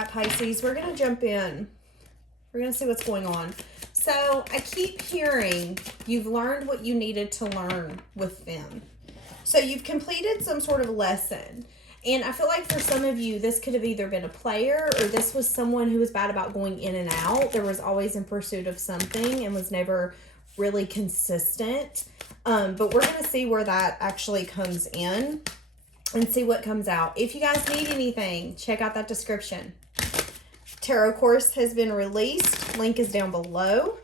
that, Pisces. We're going to jump in. We're going to see what's going on. So I keep hearing you've learned what you needed to learn with them. So you've completed some sort of lesson. And I feel like for some of you, this could have either been a player or this was someone who was bad about going in and out. There was always in pursuit of something and was never really consistent. But we're going to see where that actually comes in and see what comes out. If you guys need anything, check out that description. Tarot course has been released. Link is down below.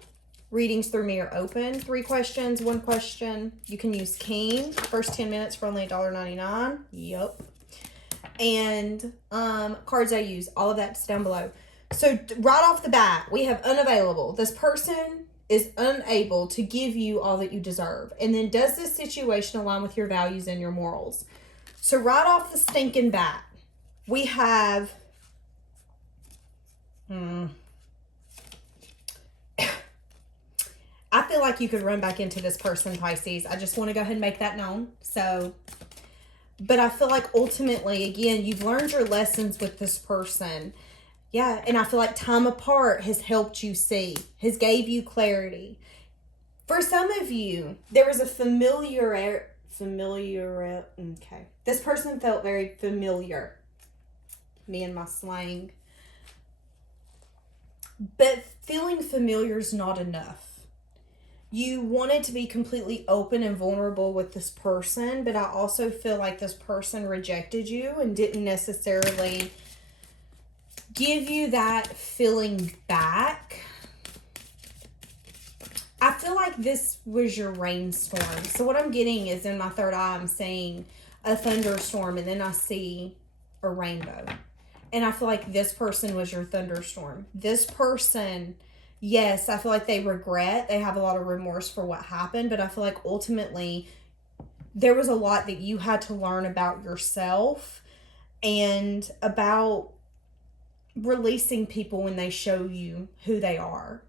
Readings through me are open. 3 questions, 1 question. You can use King. First 10 minutes for only $1.99. Yup. And cards I use. All of that's down below. So right off the bat, we have unavailable. This person is unable to give you all that you deserve. And then does this situation align with your values and your morals? So right off the stinking bat, we have... I feel like you could run back into this person, Pisces. I just want to go ahead and make that known. So, but I feel like ultimately, again, you've learned your lessons with this person. Yeah, and I feel like time apart has helped you see, has gave you clarity. For some of you, there was a familiar, okay. This person felt very familiar. Me and my slang. But feeling familiar is not enough. You wanted to be completely open and vulnerable with this person, but I also feel like this person rejected you and didn't necessarily give you that feeling back. I feel like this was your rainstorm. So what I'm getting is in my third eye, I'm seeing a thunderstorm and then I see a rainbow. And I feel like this person was your thunderstorm. This person, yes, I feel like they regret. They have a lot of remorse for what happened. But I feel like ultimately there was a lot that you had to learn about yourself and about releasing people when they show you who they are.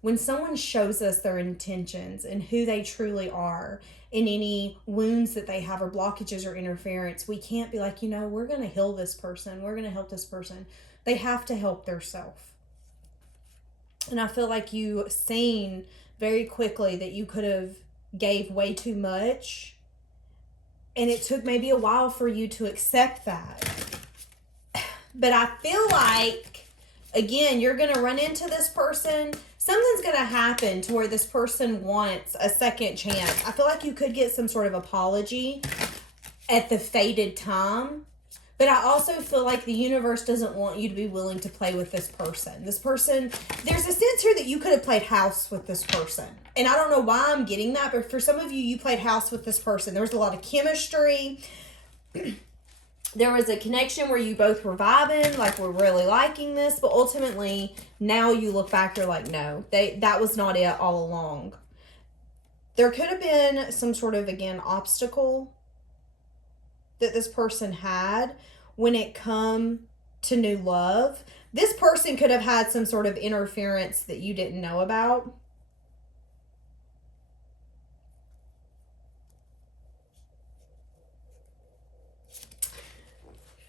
When someone shows us their intentions and who they truly are and any wounds that they have or blockages or interference, we can't be like, we're going to heal this person. We're going to help this person. They have to help themselves. And I feel like you seen very quickly that you could have gave way too much. And it took maybe a while for you to accept that. But I feel like, again, you're going to run into this person. Something's going to happen to where this person wants a second chance. I feel like you could get some sort of apology at the fated time. But I also feel like the universe doesn't want you to be willing to play with this person. This person, there's a sense here that you could have played house with this person. And I don't know why I'm getting that, but for some of you, you played house with this person. There was a lot of chemistry. There was a connection where you both were vibing, like we're really liking this, but ultimately now you look back, you're like, no, that was not it all along. There could have been some sort of, again, obstacle that this person had when it come to new love. This person could have had some sort of interference that you didn't know about.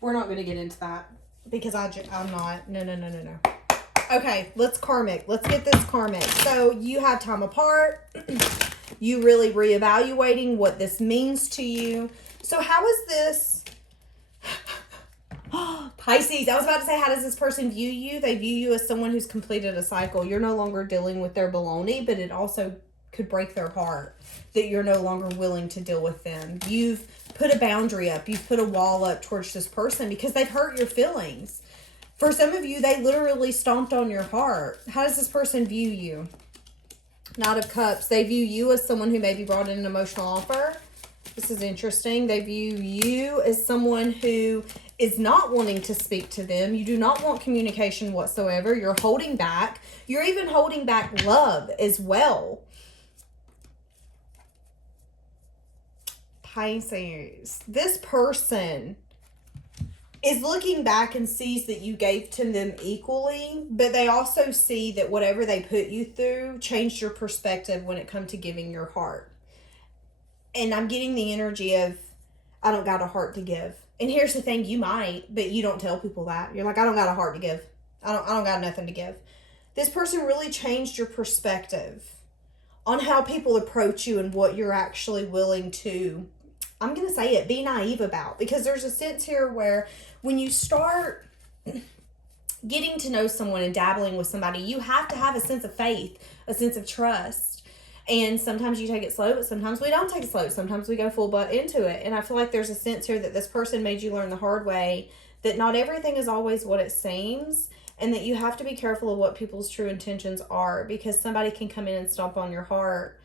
We're not going to get into that because I'm not. No. Okay, let's karmic. Let's get this karmic. So you have time apart. You really reevaluating what this means to you. So how is this? Pisces, I was about to say, how does this person view you? They view you as someone who's completed a cycle. You're no longer dealing with their baloney, but it also could break their heart that you're no longer willing to deal with them. You've put a boundary up. You've put a wall up towards this person because they've hurt your feelings. For some of you, they literally stomped on your heart. How does this person view you? Knight of Cups. They view you as someone who maybe brought in an emotional offer. This is interesting. They view you as someone who is not wanting to speak to them. You do not want communication whatsoever. You're holding back. You're even holding back love as well. Pisces. This person is looking back and sees that you gave to them equally, but they also see that whatever they put you through changed your perspective when it comes to giving your heart. And I'm getting the energy of, I don't got a heart to give. And here's the thing, you might, but you don't tell people that. You're like, I don't got a heart to give. I don't got nothing to give. This person really changed your perspective on how people approach you and what you're actually willing to, I'm going to say it, be naive about. Because there's a sense here where when you start getting to know someone and dabbling with somebody, you have to have a sense of faith, a sense of trust. And sometimes you take it slow, but sometimes we don't take it slow. Sometimes we go full butt into it. And I feel like there's a sense here that this person made you learn the hard way that not everything is always what it seems, and that you have to be careful of what people's true intentions are, because somebody can come in and stomp on your heart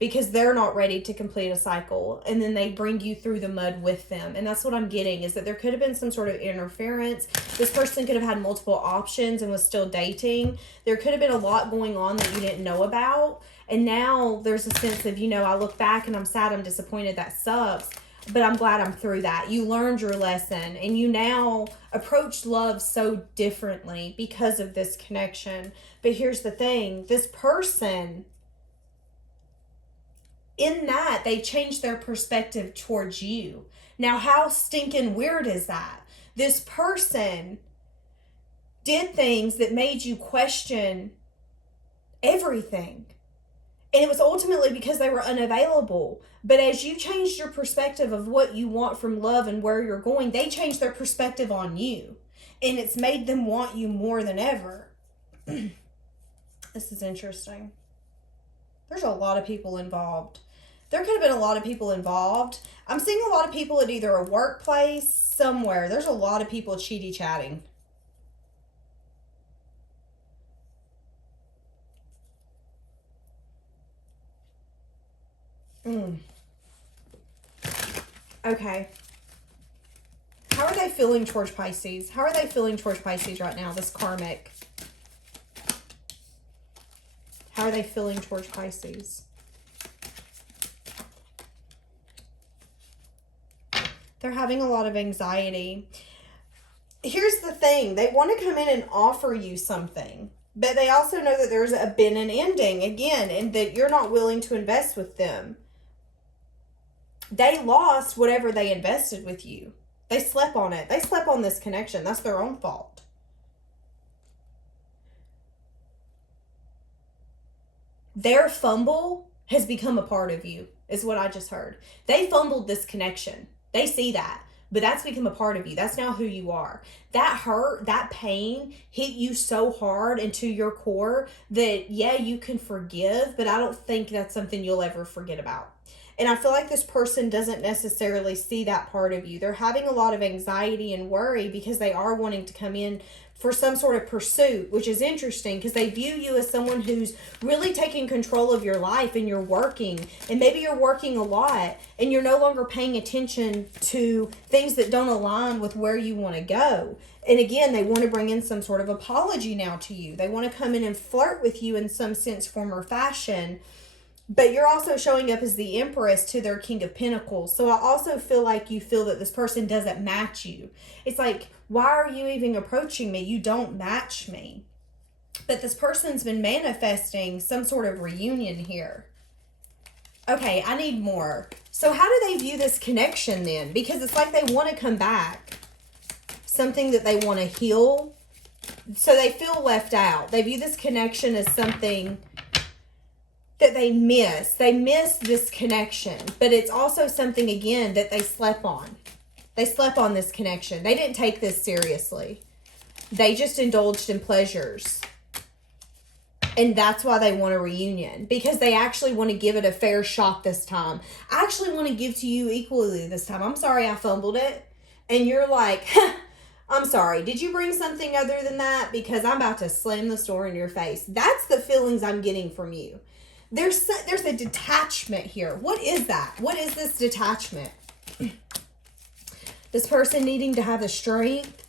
because they're not ready to complete a cycle, and then they bring you through the mud with them. And that's what I'm getting, is that there could have been some sort of interference. This person could have had multiple options and was still dating. There could have been a lot going on that you didn't know about. And now there's a sense of, I look back and I'm sad, I'm disappointed, that sucks, but I'm glad I'm through that. You learned your lesson, and you now approach love so differently because of this connection. But here's the thing, this person, in that, they changed their perspective towards you. Now, how stinking weird is that? This person did things that made you question everything. And it was ultimately because they were unavailable. But as you changed your perspective of what you want from love and where you're going, they changed their perspective on you. And it's made them want you more than ever. This is interesting. There's a lot of people involved. There could have been a lot of people involved. I'm seeing a lot of people at either a workplace, somewhere. There's a lot of people cheaty chatting. Okay. How are they feeling towards Pisces? How are they feeling towards Pisces right now, this karmic? How are they feeling towards Pisces? They're having a lot of anxiety. Here's the thing. They want to come in and offer you something, but they also know that there's been an ending again, and that you're not willing to invest with them. They lost whatever they invested with you. They slept on it. They slept on this connection. That's their own fault. Their fumble has become a part of you, is what I just heard. They fumbled this connection. They see that, but that's become a part of you. That's now who you are. That hurt, that pain hit you so hard into your core that, yeah, you can forgive, but I don't think that's something you'll ever forget about. And I feel like this person doesn't necessarily see that part of you. They're having a lot of anxiety and worry because they are wanting to come in for some sort of pursuit, which is interesting because they view you as someone who's really taking control of your life, and you're working, and maybe you're working a lot and you're no longer paying attention to things that don't align with where you want to go. And again, they want to bring in some sort of apology now to you. They want to come in and flirt with you in some sense, form, or fashion. But you're also showing up as the Empress to their King of Pentacles. So I also feel like you feel that this person doesn't match you. It's like, why are you even approaching me? You don't match me. But this person's been manifesting some sort of reunion here. Okay, I need more. So how do they view this connection then? Because it's like they want to come back. Something that they want to heal. So they feel left out. They view this connection as something that they miss. They miss this connection, but it's also something, again, that they slept on. They slept on this connection. They didn't take this seriously. They just indulged in pleasures. And that's why they want a reunion, because they actually want to give it a fair shot this time. I actually want to give to you equally this time. I'm sorry I fumbled it. And you're like, I'm sorry. Did you bring something other than that? Because I'm about to slam the door in your face. That's the feelings I'm getting from you. There's a detachment here. What is that? What is this detachment? This person needing to have the strength.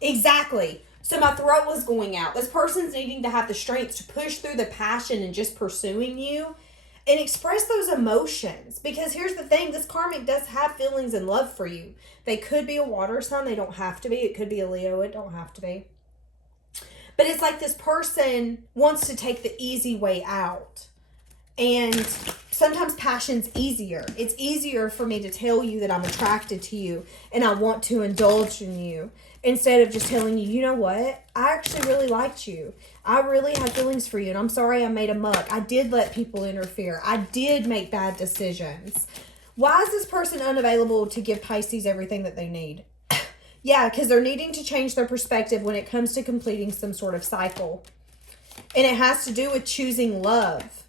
Exactly. So my throat was going out. This person's needing to have the strength to push through the passion and just pursuing you and express those emotions. Because here's the thing. This karmic does have feelings and love for you. They could be a water sign. They don't have to be. It could be a Leo. It don't have to be. But it's like this person wants to take the easy way out. And sometimes passion's easier. It's easier for me to tell you that I'm attracted to you and I want to indulge in you, instead of just telling you, you know what? I actually really liked you. I really had feelings for you, and I'm sorry I made a muck. I did let people interfere. I did make bad decisions. Why is this person unavailable to give Pisces everything that they need? Yeah, because they're needing to change their perspective when it comes to completing some sort of cycle. And it has to do with choosing love.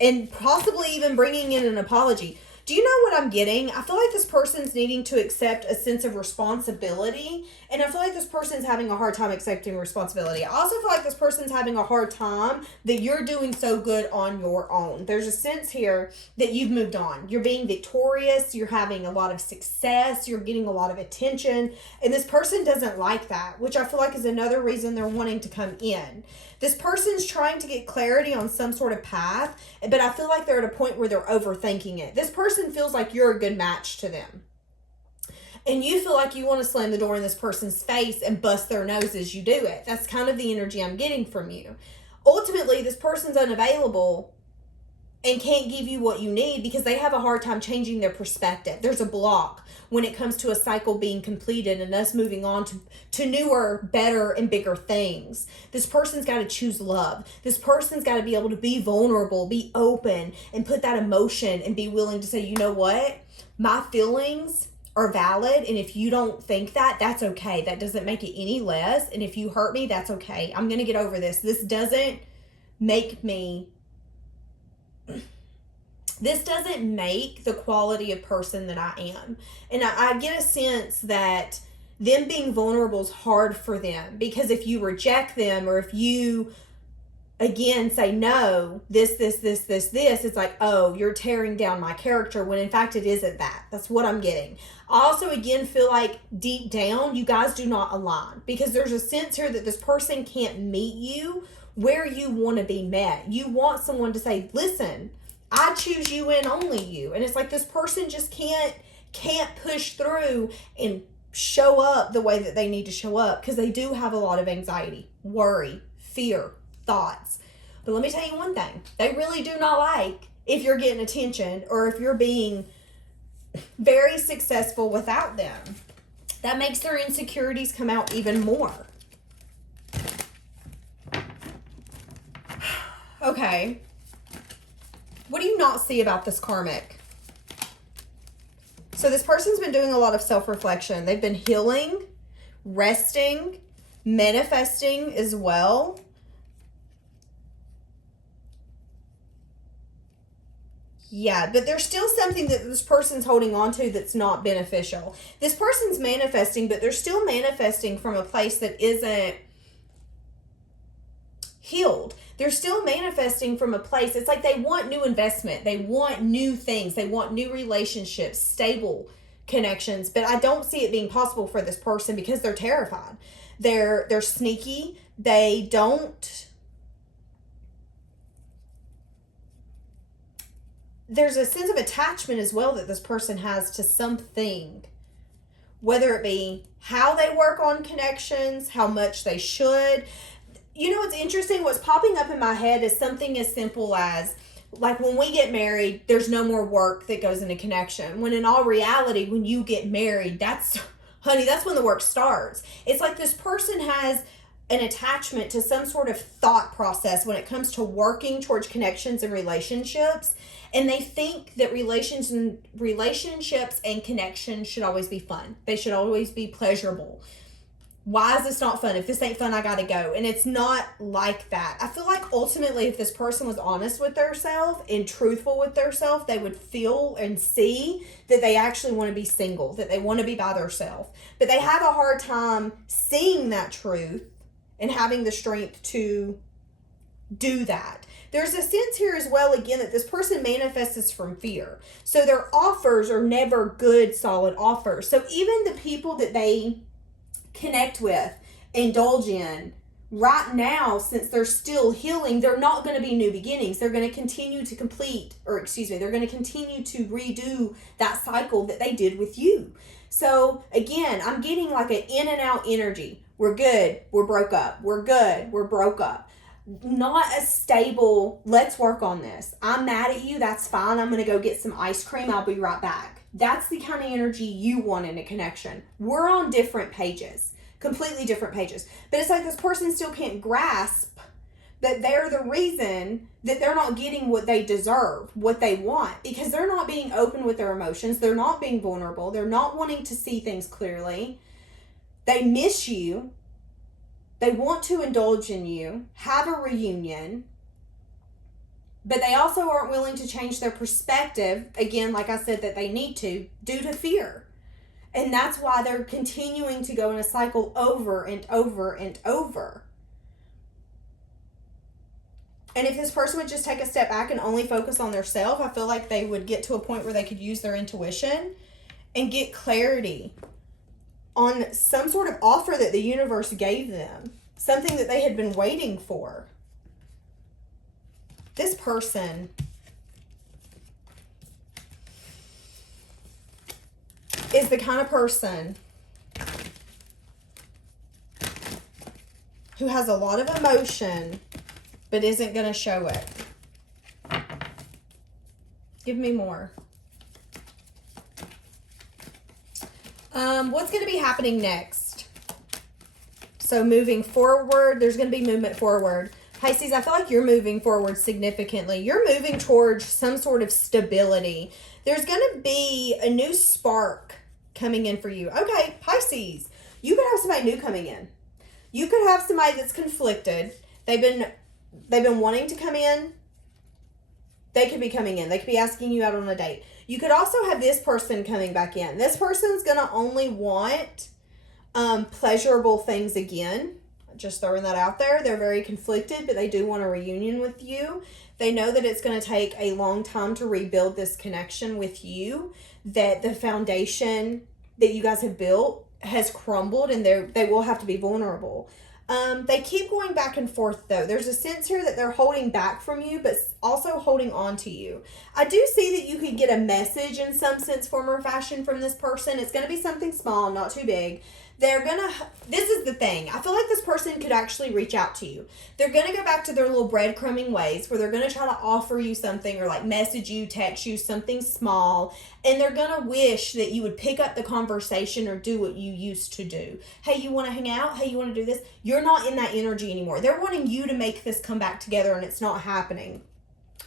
And possibly even bringing in an apology. Do you know what I'm getting? I feel like this person's needing to accept a sense of responsibility. And I feel like this person's having a hard time accepting responsibility. I also feel like this person's having a hard time that you're doing so good on your own. There's a sense here that you've moved on. You're being victorious. You're having a lot of success. You're getting a lot of attention. And this person doesn't like that, which I feel like is another reason they're wanting to come in. This person's trying to get clarity on some sort of path, but I feel like they're at a point where they're overthinking it. This person feels like you're a good match to them. And you feel like you want to slam the door in this person's face and bust their nose as you do it. That's kind of the energy I'm getting from you. Ultimately, this person's unavailable and can't give you what you need because they have a hard time changing their perspective. There's a block when it comes to a cycle being completed and us moving on to newer, better, and bigger things. This person's got to choose love. This person's got to be able to be vulnerable, be open, and put that emotion and be willing to say, you know what? My feelings are valid, and if you don't think that, that's okay. That doesn't make it any less, and if you hurt me, that's okay. I'm going to get over this. This doesn't make the quality of person that I am. And I get a sense that them being vulnerable is hard for them, because if you reject them, or if you again say no, this, it's like, oh, you're tearing down my character, when in fact it isn't that. That's what I'm getting. I also again feel like deep down you guys do not align, because there's a sense here that this person can't meet you where you want to be met. You want someone to say, listen, I choose you and only you. And it's like this person just can't push through and show up the way that they need to show up, because they do have a lot of anxiety, worry, fear, thoughts. But let me tell you one thing. They really do not like if you're getting attention or if you're being very successful without them. That makes their insecurities come out even more. Okay. What do you not see about this karmic? So this person's been doing a lot of self-reflection. They've been healing, resting, manifesting as well. Yeah, but there's still something that this person's holding on to that's not beneficial. This person's manifesting, but they're still manifesting from a place that isn't healed. They're still manifesting from a place, it's like they want new investment. They want new things. They want new relationships, stable connections. But I don't see it being possible for this person because they're terrified. They're sneaky. They don't... There's a sense of attachment as well that this person has to something. Whether it be how they work on connections, how much they should... You know what's interesting? What's popping up in my head is something as simple as, like, when we get married, there's no more work that goes into connection. When in all reality, when you get married, that's when the work starts. It's like this person has an attachment to some sort of thought process when it comes to working towards connections and relationships. And they think that relationships and connections should always be fun. They should always be pleasurable. Why is this not fun? If this ain't fun, I gotta go. And it's not like that. I feel like ultimately if this person was honest with themselves and truthful with themselves, they would feel and see that they actually want to be single, that they want to be by themselves. But they have a hard time seeing that truth and having the strength to do that. There's a sense here as well, again, that this person manifests from fear. So their offers are never good, solid offers. So even the people that they connect with, indulge in, right now, since they're still healing, they're not going to be new beginnings. They're going to continue to they're going to continue to redo that cycle that they did with you. So again, I'm getting like an in and out energy. We're good, we're broke up. We're good, we're broke up. not a stable, let's work on this. I'm mad at you. That's fine. I'm going to go get some ice cream. I'll be right back. That's the kind of energy you want in a connection. We're on different pages, completely different pages. But it's like this person still can't grasp that they're the reason that they're not getting what they deserve, what they want, because they're not being open with their emotions. They're not being vulnerable. They're not wanting to see things clearly. They miss you. They want to indulge in you, have a reunion, but they also aren't willing to change their perspective, again, like I said, that they need to, due to fear. And that's why they're continuing to go in a cycle over and over and over. And if this person would just take a step back and only focus on their self, I feel like they would get to a point where they could use their intuition and get clarity on some sort of offer that the universe gave them, something that they had been waiting for. This person is the kind of person who has a lot of emotion but isn't going to show it. Give me more. What's going to be happening next? So moving forward, there's going to be movement forward. Pisces, I feel like you're moving forward significantly. You're moving towards some sort of stability. There's going to be a new spark coming in for you. Okay, Pisces, you could have somebody new coming in. You could have somebody that's conflicted. They've been wanting to come in. They could be coming in. They could be asking you out on a date. You could also have this person coming back in. This person's going to only want pleasurable things again. Just throwing that out there. They're very conflicted, but they do want a reunion with you. They know that it's going to take a long time to rebuild this connection with you, that the foundation that you guys have built has crumbled, and they will have to be vulnerable. They keep going back and forth, though. There's a sense here that they're holding back from you, but also holding on to you. I do see that you could get a message in some sense, form, or fashion from this person. It's going to be something small, not too big. This is the thing. I feel like this person could actually reach out to you. They're going to go back to their little breadcrumbing ways where they're going to try to offer you something or like message you, text you, something small. And they're going to wish that you would pick up the conversation or do what you used to do. Hey, you want to hang out? Hey, you want to do this? You're not in that energy anymore. They're wanting you to make this come back together, and it's not happening.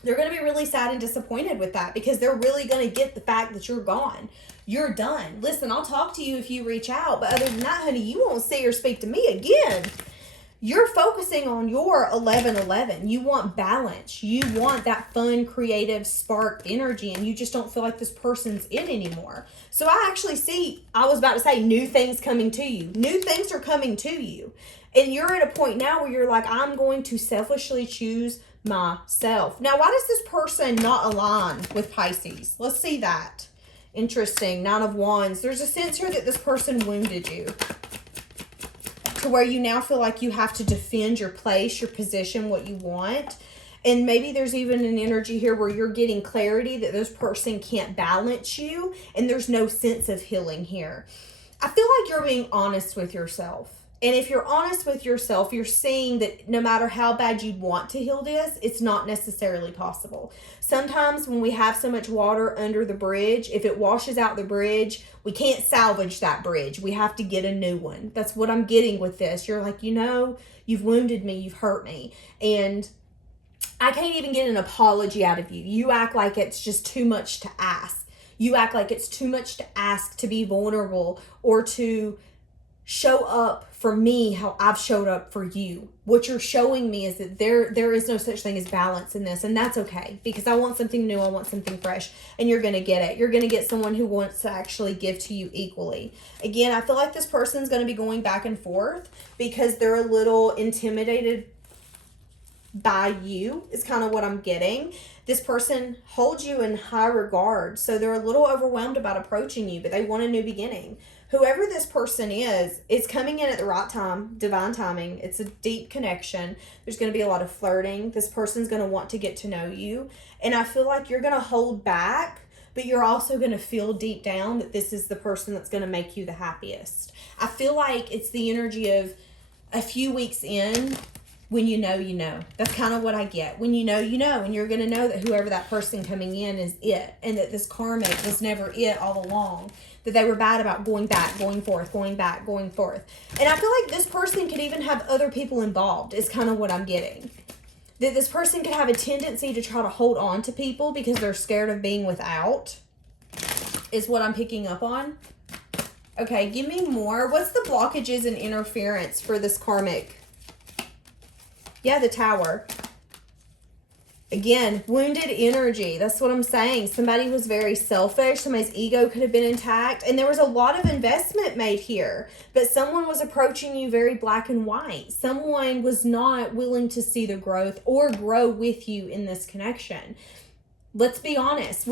They're going to be really sad and disappointed with that because they're really going to get the fact that you're gone. You're done. Listen, I'll talk to you if you reach out, but other than that, honey, you won't see or speak to me again. You're focusing on your 11-11. You want balance. You want that fun, creative, spark energy, and you just don't feel like this person's it anymore. So I actually see, I was about to say, new things coming to you. New things are coming to you. And you're at a point now where you're like, I'm going to selfishly choose myself. Now, why does this person not align with Pisces? Let's see that. Interesting. 9 of Wands. There's a sense here that this person wounded you to where you now feel like you have to defend your place, your position, what you want. And maybe there's even an energy here where you're getting clarity that this person can't balance you, and there's no sense of healing here. I feel like you're being honest with yourself. And if you're honest with yourself, you're seeing that no matter how bad you'd want to heal this, it's not necessarily possible. Sometimes when we have so much water under the bridge, if it washes out the bridge, we can't salvage that bridge. We have to get a new one. That's what I'm getting with this. You're like, you've wounded me, you've hurt me, and I can't even get an apology out of you. You act like it's just too much to ask. You act like it's too much to ask to be vulnerable or to show up for me how I've showed up for you. What you're showing me is that there is no such thing as balance in this, and that's okay, because I want something new, I want something fresh, and you're going to get it. You're going to get someone who wants to actually give to you equally. Again, I feel like this person's going to be going back and forth because they're a little intimidated by you, is kind of what I'm getting. This person holds you in high regard, so they're a little overwhelmed about approaching you, but they want a new beginning. Whoever this person is, it's coming in at the right time, divine timing. It's a deep connection. There's going to be a lot of flirting. This person's going to want to get to know you. And I feel like you're going to hold back, but you're also going to feel deep down that this is the person that's going to make you the happiest. I feel like it's the energy of a few weeks in, when you know, you know. That's kind of what I get. When you know, you know. And you're going to know that whoever that person coming in is it. And that this karmic was never it all along. That they were bad about going back, going forth, going back, going forth. And I feel like this person could even have other people involved is kind of what I'm getting. That this person could have a tendency to try to hold on to people because they're scared of being without. Is what I'm picking up on. Okay, give me more. What's the blockages and interference for this karmic? Yeah, the Tower. Again, wounded energy. That's what I'm saying. Somebody was very selfish. Somebody's ego could have been intact. And there was a lot of investment made here. But someone was approaching you very black and white. Someone was not willing to see the growth or grow with you in this connection. Let's be honest.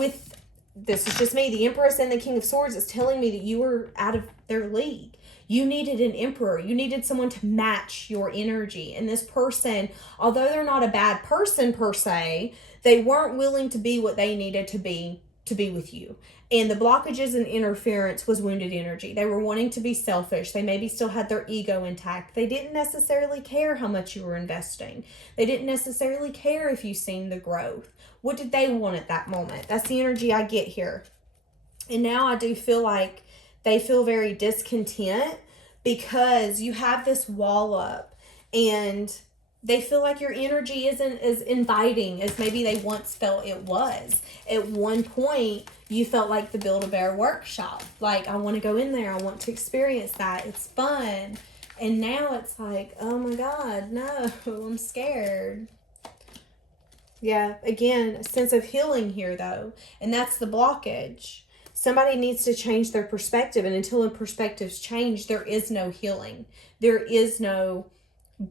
This is just me. The Empress and the King of Swords is telling me that you were out of their league. You needed an emperor. You needed someone to match your energy. And this person, although they're not a bad person per se, they weren't willing to be what they needed to be with you. And the blockages and interference was wounded energy. They were wanting to be selfish. They maybe still had their ego intact. They didn't necessarily care how much you were investing. They didn't necessarily care if you seen the growth. What did they want at that moment? That's the energy I get here. And now I do feel like they feel very discontent because you have this wall up and they feel like your energy isn't as inviting as maybe they once felt it was. At one point, you felt like the Build-A-Bear workshop. Like, I want to go in there. I want to experience that. It's fun. And now it's like, oh my God, no, I'm scared. Yeah, again, a sense of healing here though. And that's the blockage. Somebody needs to change their perspective. And until the perspectives change, there is no healing. There is no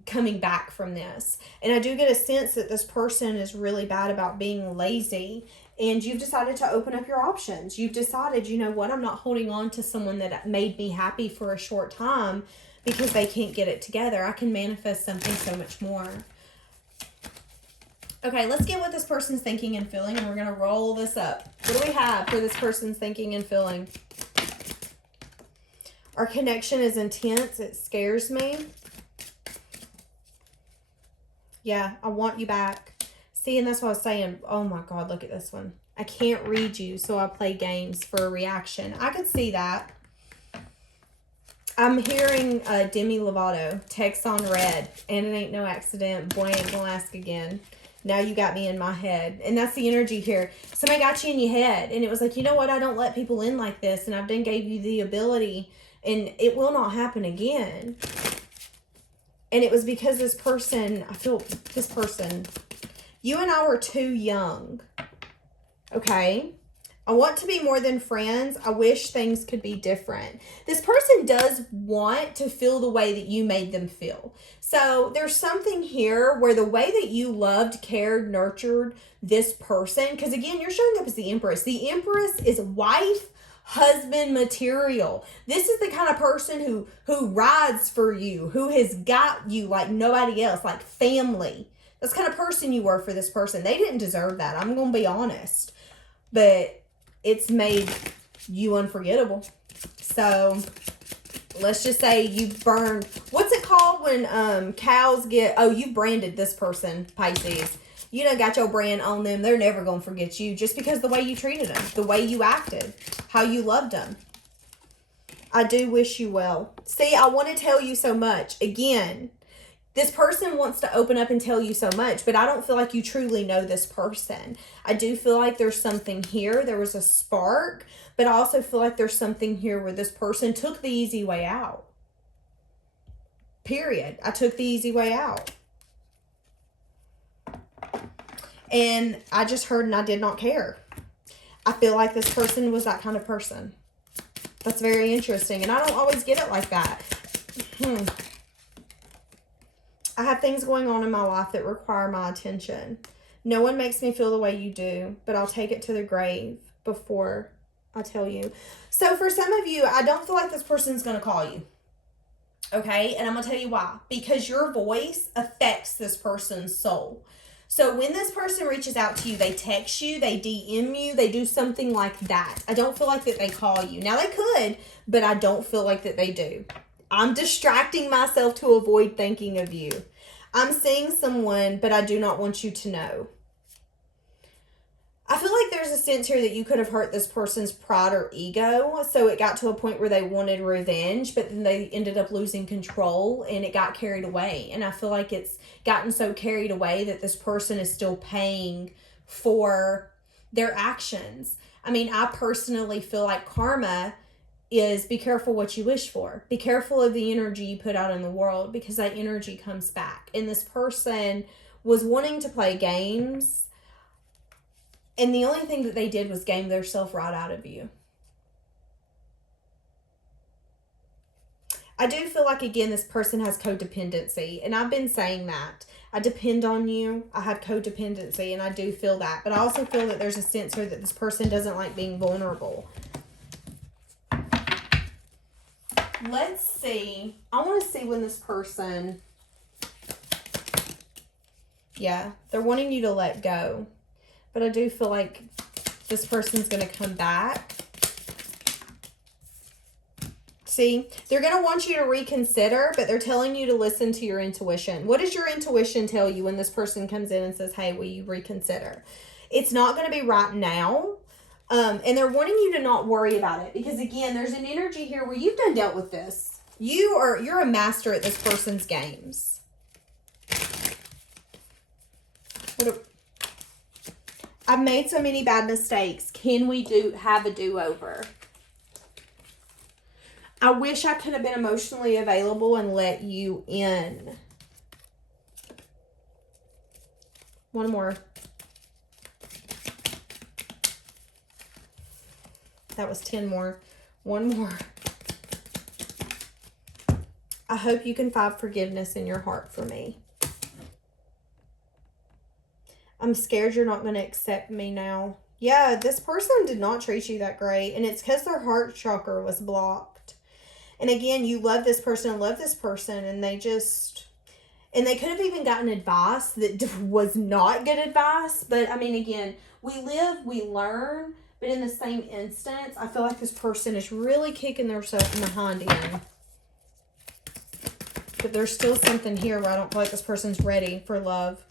coming back from this. And I do get a sense that this person is really bad about being lazy. And you've decided to open up your options. You've decided, you know what, I'm not holding on to someone that made me happy for a short time because they can't get it together. I can manifest something so much more. Okay, let's get what this person's thinking and feeling, and we're going to roll this up. What do we have for this person's thinking and feeling? Our connection is intense. It scares me. Yeah, I want you back. See, and that's what I was saying. Oh my God, look at this one. I can't read you, so I play games for a reaction. I could see that. I'm hearing Demi Lovato, text on red, and it ain't no accident. Boy, ain't gonna ask again. Now you got me in my head. And that's the energy here. Somebody got you in your head. And it was like, you know what? I don't let people in like this. And I've done gave you the ability. And it will not happen again. And it was because this person, I feel this person, you and I were too young. Okay? I want to be more than friends. I wish things could be different. This person does want to feel the way that you made them feel. So there's something here where the way that you loved, cared, nurtured this person, because again, you're showing up as the Empress. The Empress is wife, husband material. This is the kind of person who rides for you, who has got you like nobody else, like family. That's the kind of person you were for this person. They didn't deserve that. I'm going to be honest. But it's made you unforgettable. So let's just say you burned. What's it called when cows get? Oh, you branded this person, Pisces. You done got your brand on them. They're never gonna forget you just because the way you treated them, the way you acted, how you loved them. I do wish you well. See, I want to tell you so much. Again, this person wants to open up and tell you so much, but I don't feel like you truly know this person. I do feel like there's something here. There was a spark, but I also feel like there's something here where this person took the easy way out. Period. I took the easy way out. And I just heard and I did not care. I feel like this person was that kind of person. That's very interesting. And I don't always get it like that. I have things going on in my life that require my attention. No one makes me feel the way you do, but I'll take it to the grave before I tell you. So for some of you, I don't feel like this person's going to call you. Okay? And I'm going to tell you why. Because your voice affects this person's soul. So when this person reaches out to you, they text you, they DM you, they do something like that. I don't feel like that they call you. Now they could, but I don't feel like that they do. I'm distracting myself to avoid thinking of you. I'm seeing someone, but I do not want you to know. I feel like there's a sense here that you could have hurt this person's pride or ego, so it got to a point where they wanted revenge, but then they ended up losing control and it got carried away. And I feel like it's gotten so carried away that this person is still paying for their actions. I mean, I personally feel like karma is be careful what you wish for. Be careful of the energy you put out in the world, because that energy comes back. And this person was wanting to play games, and the only thing that they did was game their self right out of you. I do feel like, again, this person has codependency. And I've been saying that. I depend on you. I have codependency, and I do feel that. But I also feel that there's a sense here that this person doesn't like being vulnerable. Let's see. I want to see when this person... Yeah, they're wanting you to let go. But I do feel like this person's going to come back. See, they're going to want you to reconsider, but they're telling you to listen to your intuition. What does your intuition tell you when this person comes in and says, hey, will you reconsider? It's not going to be right now. And they're wanting you to not worry about it. Because, again, there's an energy here where you've done dealt with this. You're a master at this person's games. I've made so many bad mistakes. Can we have a do-over? I wish I could have been emotionally available and let you in. One more. That was 10 more. One more. I hope you can find forgiveness in your heart for me. I'm scared you're not going to accept me now. Yeah, this person did not treat you that great. And it's because their heart chakra was blocked. And again, you love this person and love this person. And they just... And they could have even gotten advice that was not good advice. But, I mean, again, we live, we learn. But in the same instance, I feel like this person is really kicking themselves in the hind end. But there's still something here where I don't feel like this person's ready for love.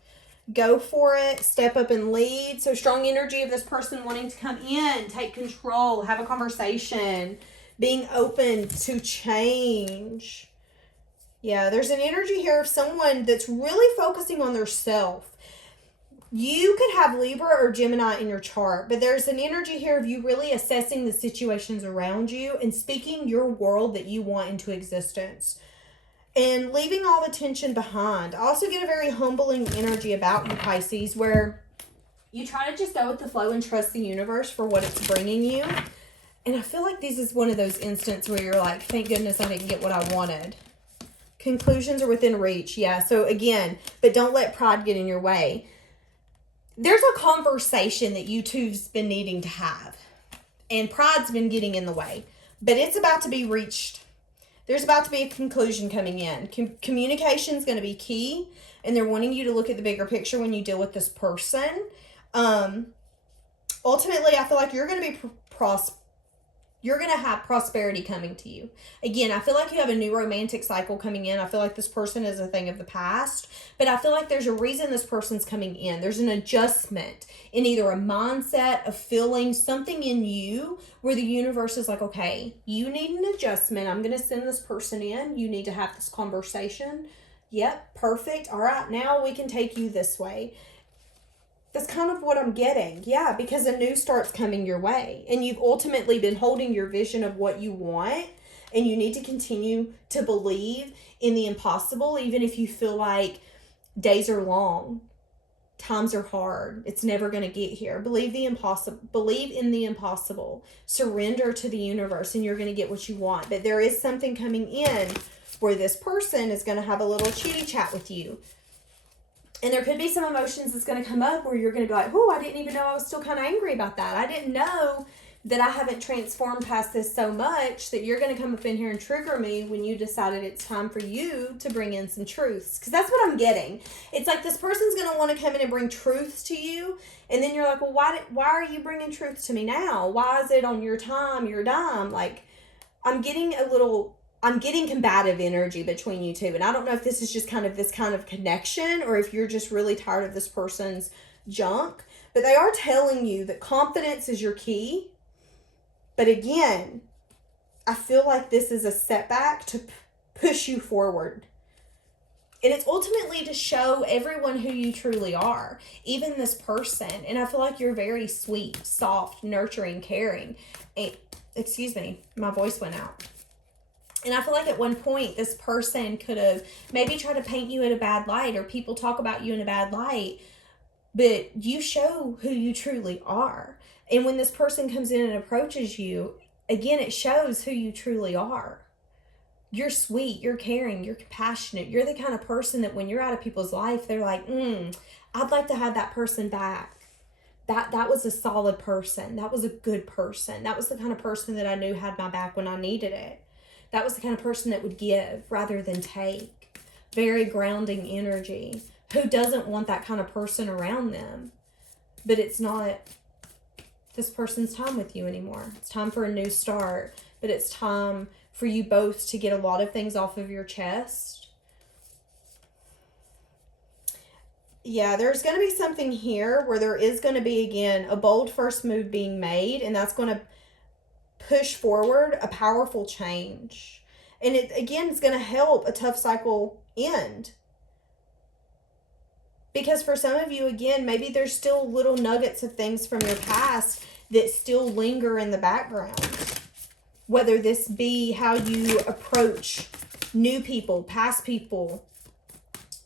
Go for it. Step up and lead. So strong energy of this person wanting to come in, take control, have a conversation, being open to change. Yeah, there's an energy here of someone that's really focusing on their self. You could have Libra or Gemini in your chart, but there's an energy here of you really assessing the situations around you and speaking your world that you want into existence. And leaving all the tension behind. I also get a very humbling energy about you, Pisces, where you try to just go with the flow and trust the universe for what it's bringing you. And I feel like this is one of those instances where you're like, thank goodness I didn't get what I wanted. Conclusions are within reach. Yeah, so again, but don't let pride get in your way. There's a conversation that you two's been needing to have. And pride's been getting in the way. But it's about to be reached. There's about to be a conclusion coming in. Communication is going to be key. And they're wanting you to look at the bigger picture when you deal with this person. Ultimately, I feel like you're going to be you're going to have prosperity coming to you. Again, I feel like you have a new romantic cycle coming in. I feel like this person is a thing of the past. But I feel like there's a reason this person's coming in. There's an adjustment in either a mindset, a feeling, something in you where the universe is like, okay, you need an adjustment. I'm going to send this person in. You need to have this conversation. Yep, perfect. All right, now we can take you this way. That's kind of what I'm getting. Yeah, because a new start's coming your way. And you've ultimately been holding your vision of what you want. And you need to continue to believe in the impossible, even if you feel like days are long. Times are hard. It's never going to get here. Believe in the impossible. Surrender to the universe and you're going to get what you want. But there is something coming in where this person is going to have a little chitty chat with you. And there could be some emotions that's going to come up where you're going to be like, oh, I didn't even know I was still kind of angry about that. I didn't know that I haven't transformed past this so much that you're going to come up in here and trigger me when you decided it's time for you to bring in some truths. Because that's what I'm getting. It's like this person's going to want to come in and bring truths to you. And then you're like, well, why are you bringing truths to me now? Why is it on your time, your dime? Like, I'm getting a little I'm getting combative energy between you two. And I don't know if this is just kind of this kind of connection or if you're just really tired of this person's junk. But they are telling you that confidence is your key. But again, I feel like this is a setback to push you forward. And it's ultimately to show everyone who you truly are, even this person. And I feel like you're very sweet, soft, nurturing, caring. And, excuse me, my voice went out. And I feel like at one point, this person could have maybe tried to paint you in a bad light, or people talk about you in a bad light, but you show who you truly are. And when this person comes in and approaches you, again, it shows who you truly are. You're sweet, you're caring, you're compassionate. You're the kind of person that when you're out of people's life, they're like, I'd like to have that person back. That was a solid person. That was a good person. That was the kind of person that I knew had my back when I needed it. That was the kind of person that would give rather than take. Very grounding energy. Who doesn't want that kind of person around them? But it's not this person's time with you anymore. It's time for a new start. But it's time for you both to get a lot of things off of your chest. Yeah, there's going to be something here where there is going to be, again, a bold first move being made. And that's going to push forward a powerful change. And it, again, is going to help a tough cycle end. Because for some of you, again, maybe there's still little nuggets of things from your past that still linger in the background. Whether this be how you approach new people, past people,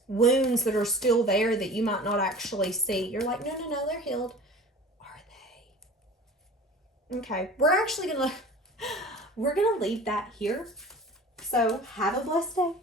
wounds that are still there that you might not actually see. You're like, no, they're healed. Are they? Okay, we're gonna leave that here. So have a blessed day.